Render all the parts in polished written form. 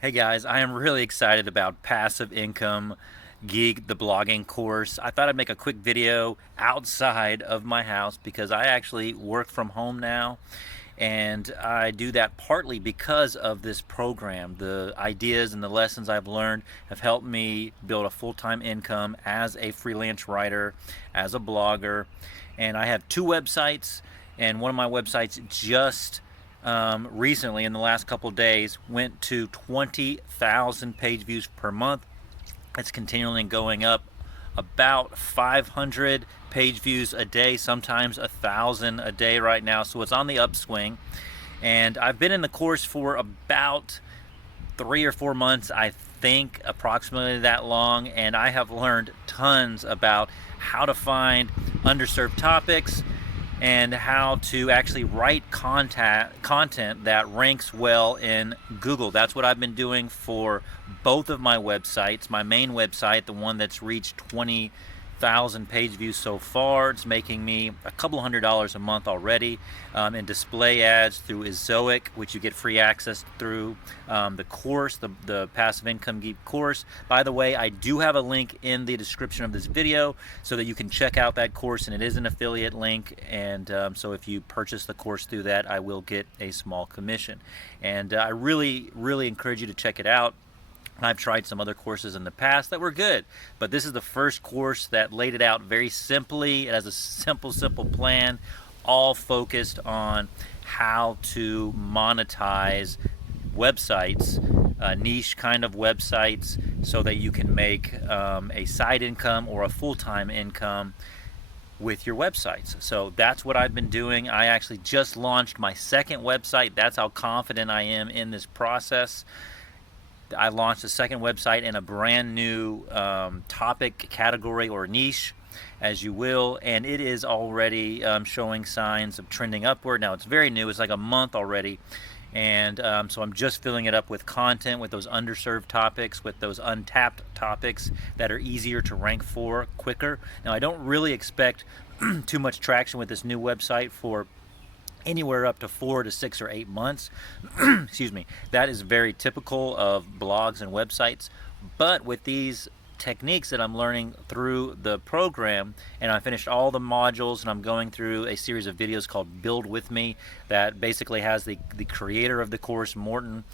Hey guys, I am really excited about Passive Income Geek, the blogging course. I thought I'd make a quick video outside of my house because I actually work from home now, and I do that partly because of this program. The ideas and the lessons I've learned have helped me build a full-time income as a freelance writer, as a blogger, and I have two websites, and one of my websites just recently in the last couple of days went to 20,000 page views per month. It's continually going up, about 500 page views a day, sometimes 1,000 a day right now. So it's on the upswing. And I've been in the course for about 3 or 4 months, I think, approximately that long. And I have learned tons about how to find underserved topics and how to actually write content that ranks well in Google. That's what I've been doing for both of my websites. My main website, the one that's reached 20,000 page views so far, it's making me a couple $100 a month already in display ads through Ezoic, which you get free access through the course, the Passive Income Geek course. By the way, I do have a link in the description of this video so that you can check out that course, and it is an affiliate link, and so if you purchase the course through that, I will get a small commission. And I really encourage you to check it out. I've tried some other courses in the past that were good, but this is the first course that laid it out very simply. It has a simple plan, all focused on how to monetize websites, niche kind of websites, so that you can make a side income or a full-time income with your websites. So that's what I've been doing. I actually just launched my second website. That's how confident I am in this process. I launched a second website in a brand new topic, category, or niche, as you will, and it is already showing signs of trending upward. Now, it's very new. It's like a month already, and so I'm just filling it up with content, with those underserved topics, with those untapped topics that are easier to rank for quicker. Now, I don't really expect too much traction with this new website for anywhere up to 4 to 6 or 8 months. Excuse me. That is very typical of blogs and websites. But with these techniques that I'm learning through the program, and I finished all the modules, and I'm going through a series of videos called Build With Me that basically has the creator of the course, Morten,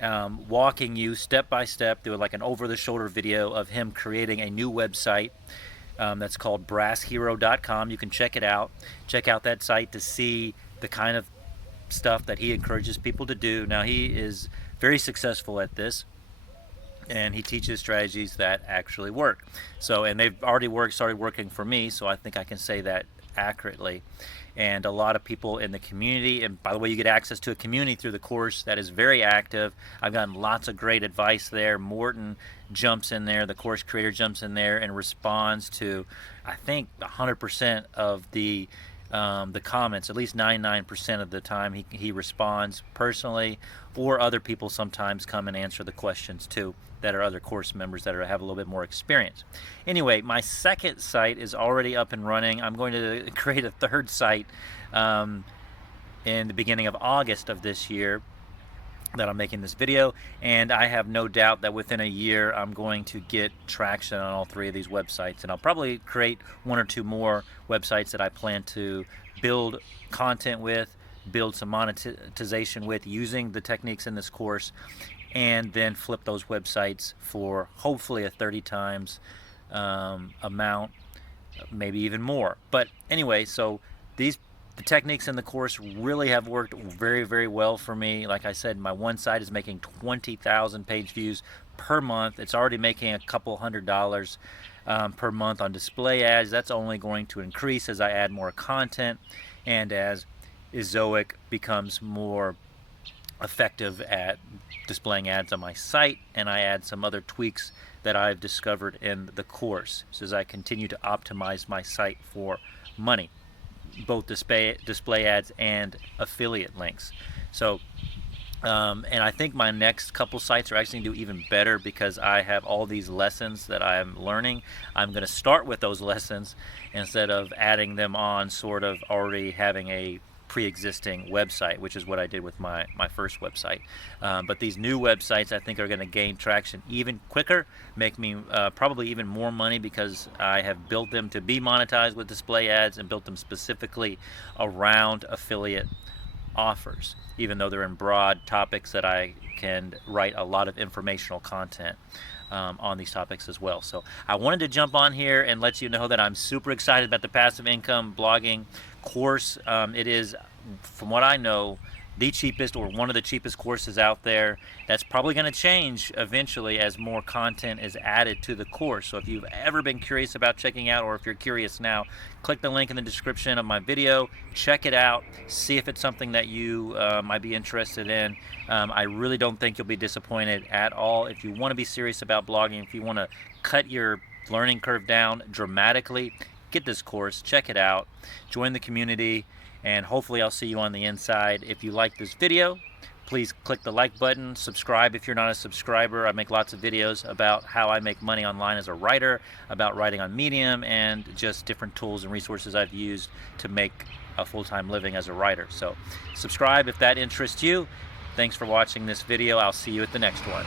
walking you step by step through like an over-the-shoulder video of him creating a new website that's called brasshero.com. You can check it out. Check out that site to see the kind of stuff that he encourages people to do. Now, he is very successful at this, and he teaches strategies that actually work. So, and they've already started working for me, so I think I can say that accurately. And a lot of people in the community, and by the way, you get access to a community through the course that is very active. I've gotten lots of great advice there. Morten jumps in there, the course creator jumps in there and responds to, I think, 100% of the comments. At least 99% of the time he responds personally, or other people sometimes come and answer the questions too, that are other course members that have a little bit more experience. Anyway, my second site is already up and running. I'm going to create a third site in the beginning of August of this year that I'm making this video, and I have no doubt that within a year I'm going to get traction on all three of these websites, and I'll probably create one or two more websites that I plan to build content with, build some monetization with using the techniques in this course, and then flip those websites for hopefully a 30 times amount, maybe even more. But anyway, so the techniques in the course really have worked very well for me. Like I said, my one site is making 20,000 page views per month. It's already making a couple $100 per month on display ads. That's only going to increase as I add more content and as Ezoic becomes more effective at displaying ads on my site, and I add some other tweaks that I've discovered in the course, so as I continue to optimize my site for money, both display ads and affiliate links. So and I think my next couple sites are actually going to do even better because I have all these lessons that I'm learning. I'm going to start with those lessons instead of adding them on, sort of already having a pre-existing website, which is what I did with my first website. But these new websites I think are going to gain traction even quicker, make me probably even more money, because I have built them to be monetized with display ads and built them specifically around affiliate offers, even though they're in broad topics that I can write a lot of informational content on these topics as well. So I wanted to jump on here and let you know that I'm super excited about the passive income blogging course. It is, from what I know, the cheapest, or one of the cheapest courses out there. That's probably going to change eventually as more content is added to the course. So if you've ever been curious about checking out, or if you're curious now, click the link in the description of my video, check it out, see if it's something that you might be interested in. I really don't think you'll be disappointed at all. If you want to be serious about blogging, if you want to cut your learning curve down dramatically, get this course, check it out, join the community, and hopefully I'll see you on the inside. If you like this video, please click the like button, subscribe if you're not a subscriber. I make lots of videos about how I make money online as a writer, about writing on Medium, and just different tools and resources I've used to make a full-time living as a writer. So subscribe if that interests you. Thanks for watching this video. I'll see you at the next one.